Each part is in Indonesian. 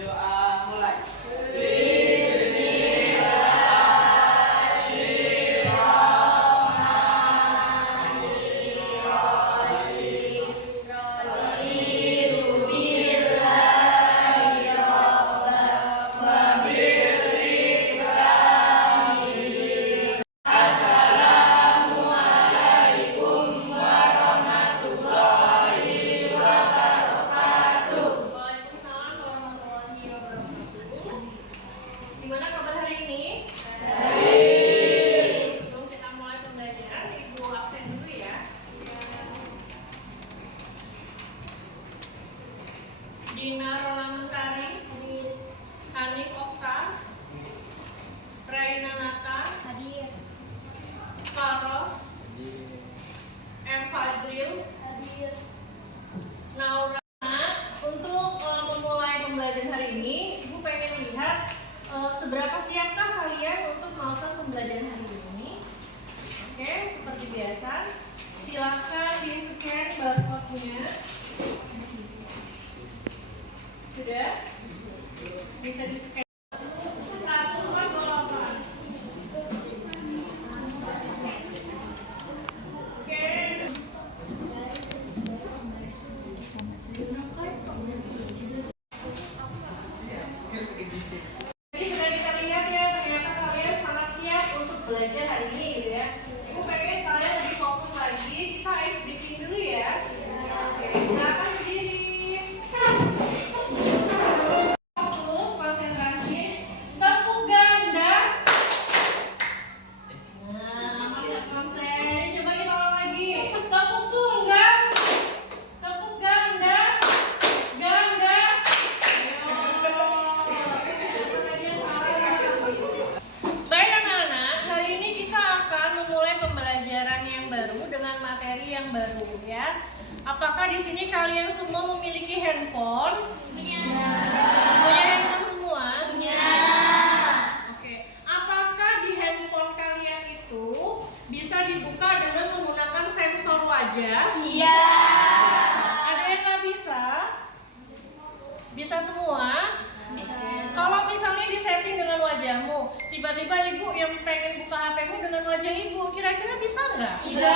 Doa mulai. Gimana kabar hari ini? Sebelum kita mulai pembelajaran, Ibu absen dulu ya. Dina Rola Mentari, Hanif Okta, Raina Nata, Faros, M. Fajril, Naura. Untuk memulai pembelajaran hari ini, Ibu pengen lihat seberapa siapkah kalian untuk melakukan pembelajaran hari ini. Oke, seperti biasa, silakan di-scan barcode-nya. Sudah? Bisa di-scan. 1428. Oke. Jadi sudah kita lihat ya, ternyata kalian sangat siap untuk belajar hari ini gitu ya. Ibu pengen kalian lebih fokus lagi. Kita ice breaking dulu ya. Oke, silakan berdiri. Fokus, konsentrasi. Tepuk ganda. Nah, namanya konsen. Coba kita ulang lagi. Tepuk tunggal. Tepuk ganda. Ganda. Baik anak-anak, hari ini kita akan memulai pembelajaran yang baru dengan materi yang baru ya. Apakah di sini kalian semua memiliki handphone? Punya. Punya handphone semua? Punya. Oke. Apakah di handphone kalian itu bisa dibuka dengan menggunakan sensor wajah? Iya. Ada yang nggak bisa? Bisa semua? Bisa. Kalau misalnya disetting dengan wajahmu, tiba-tiba ibu yang pengen buka HP-mu dengan wajah ibu, kira-kira bisa nggak? Bisa.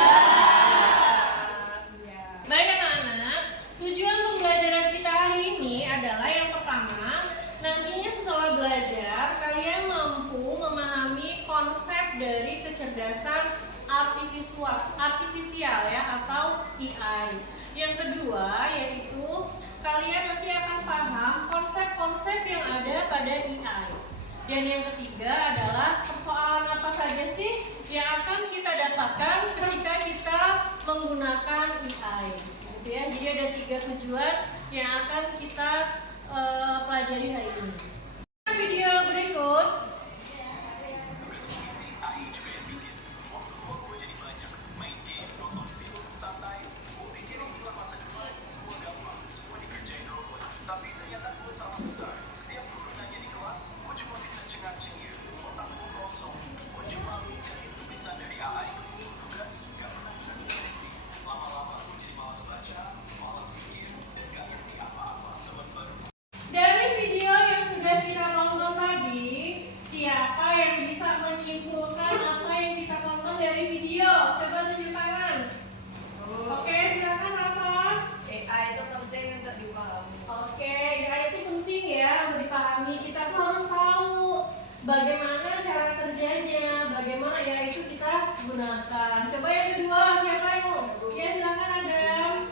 Ya. Baik anak-anak, tujuan pembelajaran kita hari ini adalah yang pertama, nantinya setelah belajar, kalian mampu memahami konsep dari kecerdasan artifisial ya, atau AI. Yang kedua, yaitu kalian nanti akan paham konsep-konsep yang ada pada AI. Dan yang ketiga adalah persoalan apa saja sih yang akan kita dapatkan ketika kita menggunakan AI. Gitu ya. Jadi ada 3 tujuan yang akan kita pelajari hari ini. Video berikut. Dari video yang sudah kita tonton tadi, siapa yang bisa menyimpulkan apa yang kita tonton dari video? Coba tunjuk tangan. Oke, silakan Rafa. AI itu penting untuk dipahami. Oke, ya itu penting ya untuk dipahami. Kita tuh harus tahu bagaimana cara kerjanya, bagaimana ya itu kita gunakan. Coba yang kedua, siapa yang mau? Ya silakan Adam.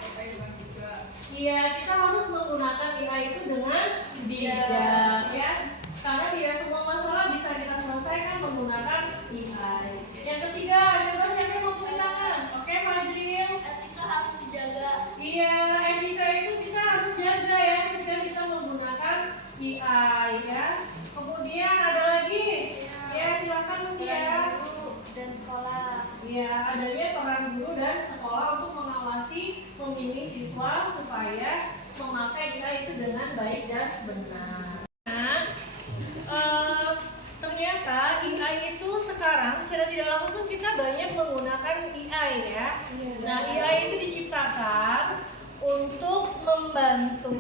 Iya, kita harus menggunakan AI itu dengan bijak ya. Karena tidak semua masalah bisa kita selesaikan menggunakan AI. Yang ketiga, coba siapa yang mau tunjuk tangan? Oke, Fajril. Etika harus dijaga. Iya, etika itu kita harus jaga ya ketika kita menggunakan AI ya. Kemudian ada lagi. Ya, silakan Mutia. Guru dan sekolah. Ya, adanya peran guru dan sekolah untuk mengawasi, membimbing siswa supaya memakai AI itu dengan baik dan benar. Nah, ternyata AI itu sekarang secara tidak langsung kita banyak menggunakan AI ya. Nah, AI itu diciptakan untuk membantu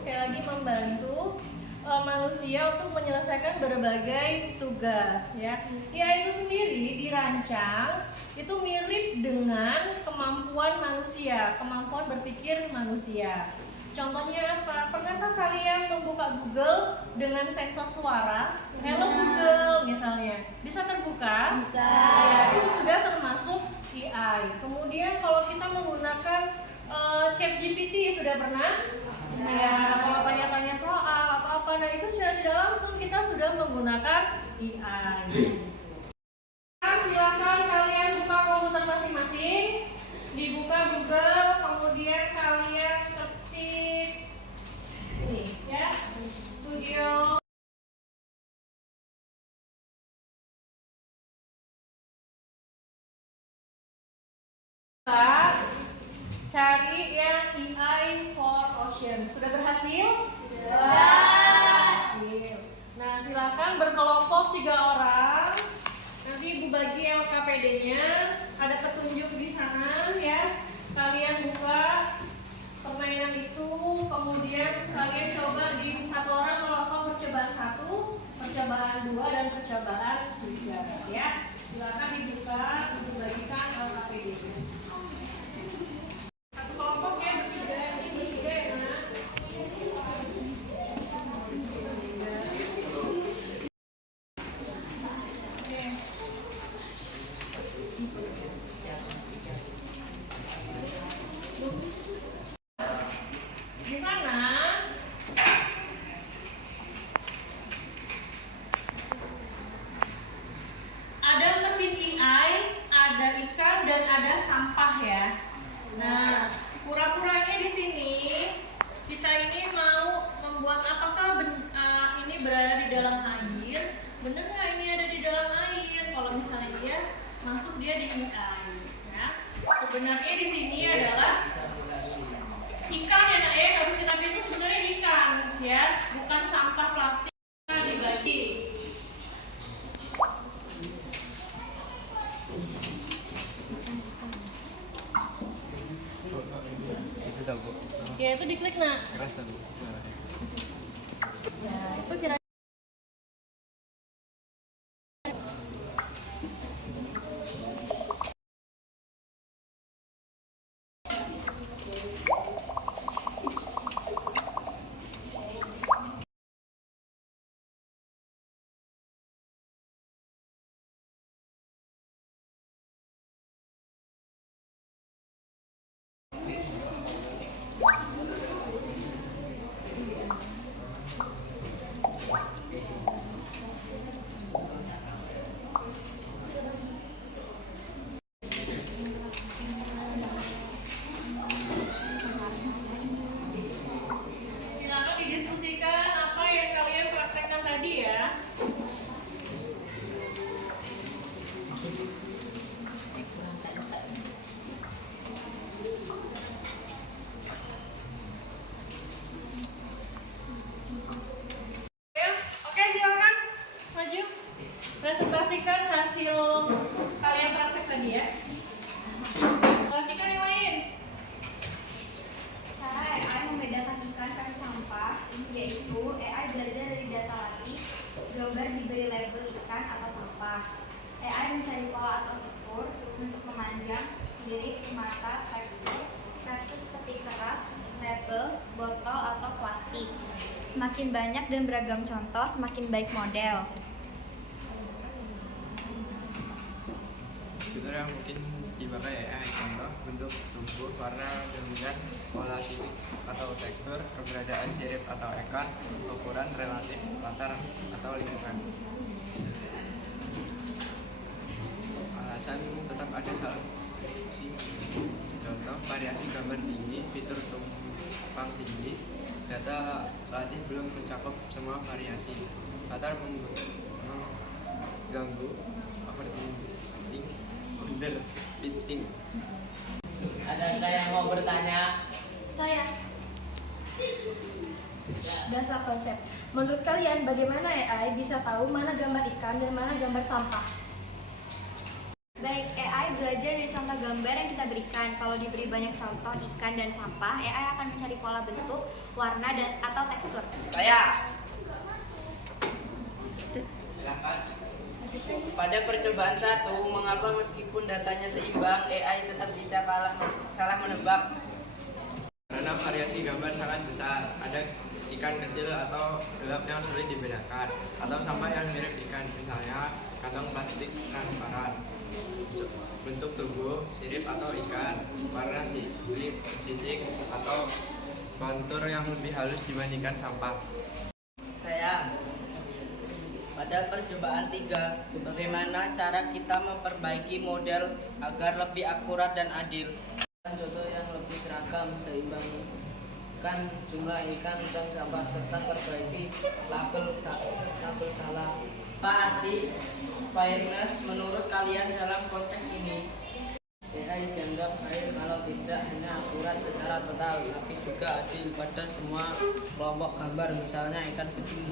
sekali lagi membantu manusia untuk menyelesaikan berbagai tugas ya. AI itu sendiri dirancang itu mirip dengan kemampuan manusia, kemampuan berpikir manusia. Contohnya apa? Pernahkah kalian membuka Google dengan sensor suara? Hello Google misalnya. Bisa terbuka? Bisa. Ya, itu sudah termasuk AI. Kemudian kalau kita menggunakan ChatGPT sudah pernah? Ya, kalau tanya-tanya soal atau apa, nah itu secara tidak langsung kita sudah menggunakan AI. Silakan kalian buka komputer masing-masing, dibuka Google, kemudian kalian ketik ini ya, Studio. Cari yang AI for Ocean. Sudah berhasil? Sudah. Nah, silakan berkelompok 3 orang. Nanti dibagi LKPD-nya. Ada petunjuk di sana ya. Kalian buka permainan itu, kemudian kalian coba di satu orang melakukan percobaan 1, percobaan 2, dan percobaan 3 ya. Silakan dibuka, dibagikan LKPD-nya. Satu kelompok ya, bertiga, ini bertiga ya nak. Di sana ada mesin AI, ada ikan dan ada sampah ya. Nah, pura-puranya di sini kita ini mau membuat apakah ini berada di dalam air? Bener nggak ini ada di dalam air? Kalau misalnya dia masuk dia di AI, ya. Sebenarnya di sini adalah ikan ya nak ya, harus kita pilih sebenarnya ikan ya, bukan sampah plastik. Dibagi. Ya itu diklik nak. Ya itu kira. Silakan didiskusikan apa yang kalian praktekkan tadi ya. Oke, silakan maju. Presentasikan hasil kalian praktek tadi ya. Perhatikan yang lain. Cara AI membedakan ikan dari sampah yaitu AI belajar dari data latih, gambar diberi label ikan atau sampah. AI mencari pola atau fitur untuk memanjang, sirip, mata, tekstur, versus tepi keras, label, botol atau plastik. Semakin banyak dan beragam contoh, semakin baik model. Fitur yang mungkin dipakai AI, contoh bentuk tubuh, warna, dominan, pola sirip atau tekstur, keberadaan sirip atau ekor, ukuran relatif, latar atau lingkungan. Alasan tetap ada hal contoh variasi gambar tinggi, fitur tumpang tinggi, data latih belum mencakup semua variasi, latar mengganggu, overthinking, underfitting. Ada yang mau bertanya? Saya. Dasar konsep. Menurut kalian bagaimana AI bisa tahu mana gambar ikan dan mana gambar sampah? Baik, AI belajar dari contoh gambar yang kita berikan. Kalau diberi banyak contoh ikan dan sampah, AI akan mencari pola bentuk, warna, dan atau tekstur. Saya. Pada percobaan 1, mengapa meskipun datanya seimbang, AI tetap bisa salah menebak? Karena variasi gambar sangat besar. Ada ikan kecil atau gelap yang sulit dibedakan, atau sampah yang mirip ikan, misalnya kantong plastik transparan. Bentuk tubuh, sirip atau ikan, warna sisik atau kontur yang lebih halus dibandingkan sampah. Saya. Pada percobaan 3, bagaimana cara kita memperbaiki model agar lebih akurat dan adil? Contoh yang lebih seragam, seimbangkan jumlah ikan dan sampah serta perbaiki label salah. Apa arti fairness menurut kalian dalam konteks ini? AI dianggap fair kalau tidak hanya akurat secara total, tapi juga adil pada semua kelompok gambar, misalnya ikan kecil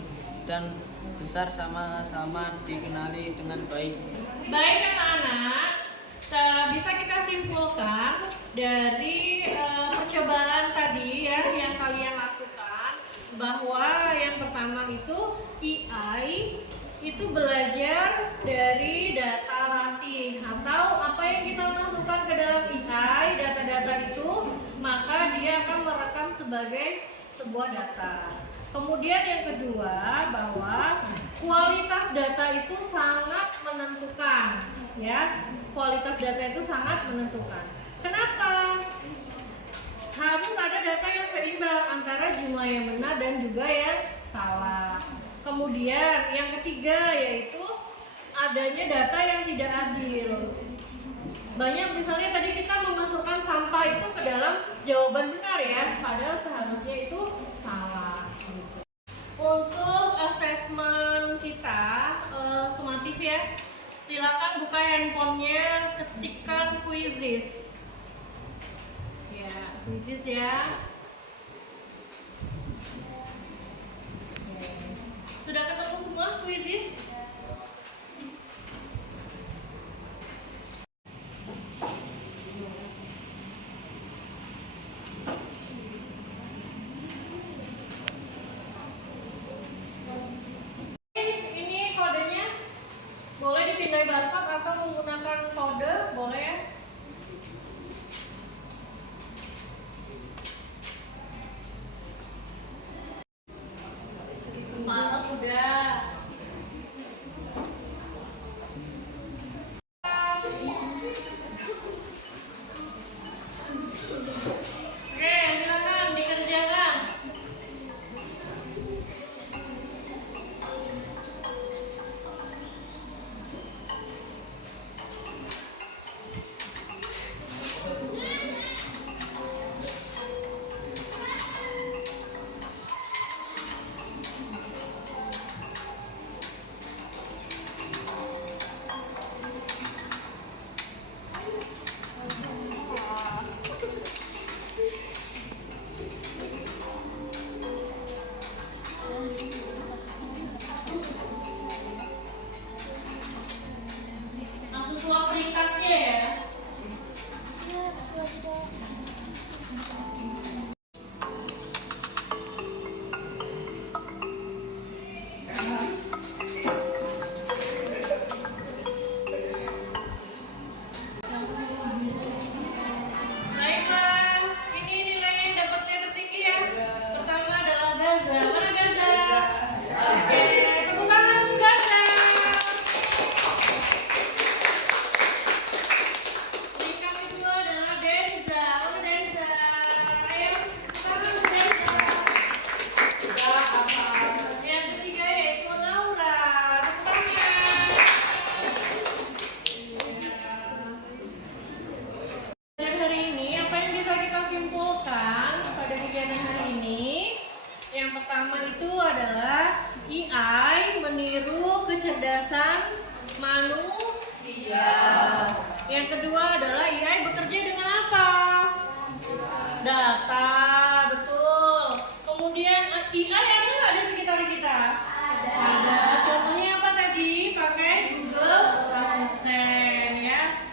dan besar sama-sama dikenali dengan baik. Baik anak-anak, bisa kita simpulkan dari percobaan tadi ya yang kalian lakukan bahwa yang pertama itu AI itu belajar dari data latih atau apa yang kita masukkan ke dalam AI, data-data itu, maka dia akan merekam sebagai sebuah data. Kemudian yang kedua, bahwa kualitas data itu sangat menentukan, ya. Kualitas data itu sangat menentukan. Kenapa? Harus ada data yang seimbang antara jumlah yang benar dan juga yang salah. Kemudian yang ketiga yaitu adanya data yang tidak adil. Banyak misalnya tadi kita memasukkan sampah itu ke dalam jawaban benar ya, padahal seharusnya itu salah. Untuk asesmen kita sumatif ya, silakan buka handphonenya, ketikkan quizzes. Ya, quizzes ya. Sudah ketemu semua quizzes? Ini kodenya boleh dipindai barcode atau menggunakan kode, boleh ya? Malah sudah. Oke, silakan dikerjakan. Langsung keluar peringkatnya ya. Baiklah, ini nilai yang dapatnya tertinggi ya. Pertama adalah Gaza. Mana Gaza? Oke, tepuk tangan untuk Gaza. Peringkat kedua adalah Denza. Mana Denza? Ayo, tepuk tangan untuk Denza. Yang ketiga yaitu Laura. Tepuk tangan. Pada hari ini, apa yang bisa kita simpulkan pada kegiatan hari ini? Yang pertama itu adalah AI meniru kecerdasan manusia. Yang kedua adalah AI bekerja dengan apa? Data, betul. Kemudian AI ada nggak di sekitar kita? Ada. Contohnya apa tadi? Pakai Google Assistant ya.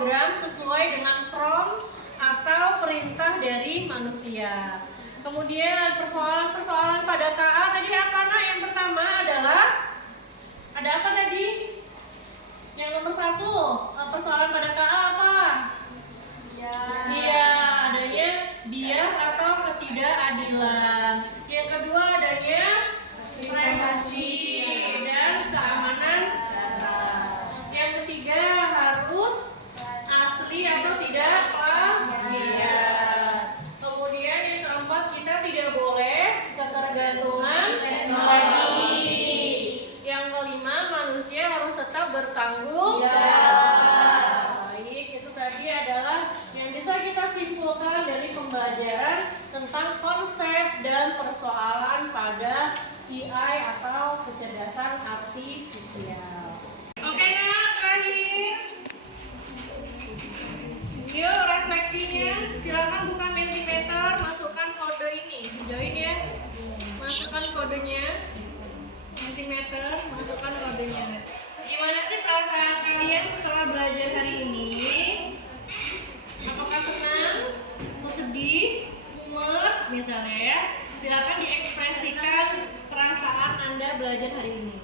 program sesuai dengan prompt atau perintah dari manusia. Kemudian persoalan-persoalan pada KA tadi apa nak? Yang pertama adalah ada apa tadi? Yang nomor 1 persoalan pada KA apa? Iya, adanya bias atau ketidakadilan. Yang kedua adanya privasi dan keamanan data. Yang ketiga harus asli atau tidak plagiat. Kemudian yang keempat kita tidak boleh ketergantungan teknologi. Yang kelima manusia harus tetap bertanggung jawab. Baik, itu tadi adalah yang bisa kita simpulkan dari pembelajaran tentang konsep dan persoalan pada AI atau kecerdasan artifisial. Oke nak, terakhir. Yuk refleksinya, silakan buka Mentimeter, masukkan kode ini, join ya. Masukkan kodenya, Mentimeter, masukkan kodenya. Gimana sih perasaan kalian setelah belajar hari ini? Apakah senang, atau sedih, mumet misalnya ya? Silakan diekspresikan perasaan Anda belajar hari ini.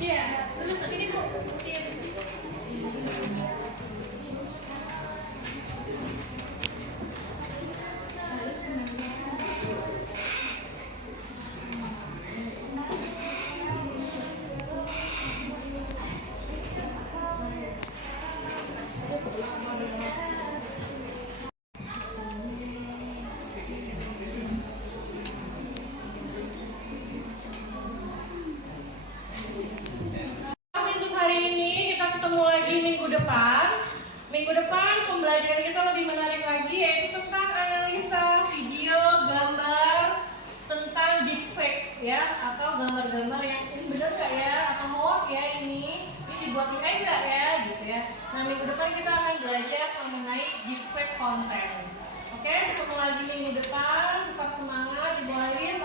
Iya, terus ini Bu. Untuk hari ini kita ketemu lagi minggu depan. Minggu depan pembelajaran kita lebih menarik lagi, yaitu tentang analisa video, gambar, tentang deepfake ya, atau gambar-gambar yang ini benar nggak ya, atau hoax ya ini dibuat AI nggak ya, gitu ya. Nah minggu depan kita akan belajar mengenai deepfake content. Oke, ketemu lagi minggu depan. Tetap semangat, Ibu Aris.